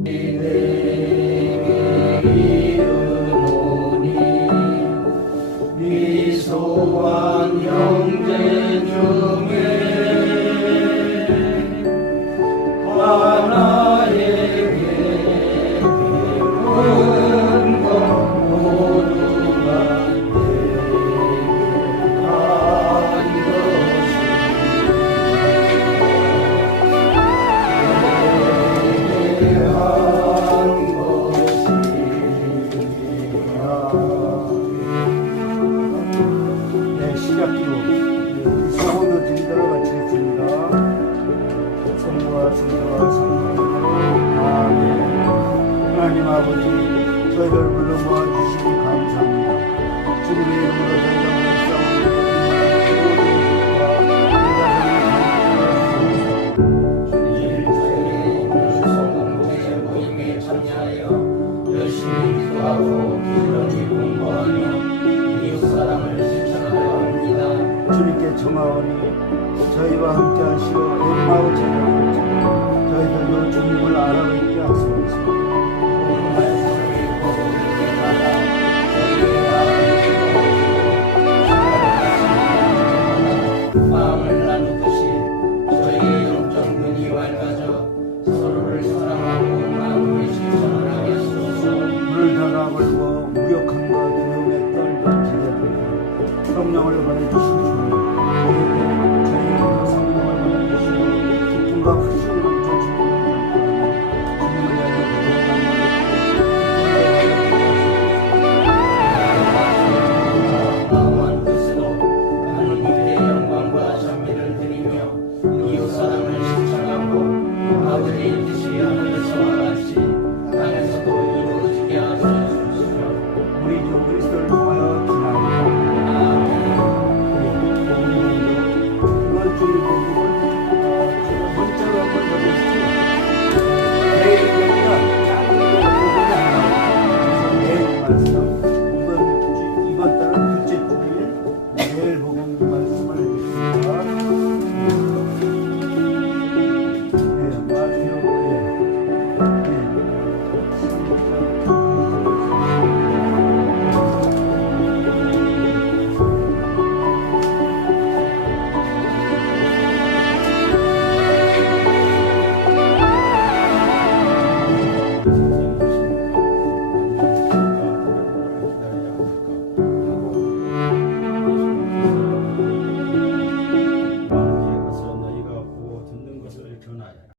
미소한 형제 아버지, 저희를 불러 모아주시니 감사합니다. 주님의 이름으로 저희가. 주님께 청하오니 저희와 함께 하시어 엠마오 제자들 마음을 나누듯이 저희의 영적 눈이 밝아져 서로를 사랑하고 마음을 실천하게 하소서. 물을 다가 걸고 무력함과 두려움에 떨던 기대를 성령을 보내주시옵 아버지의 뜻이 하늘에서와 같이 땅에서도 이루어지게 하소서. 우리 주 그리스도를 통하여 기도합니다 아멘. 주의 공부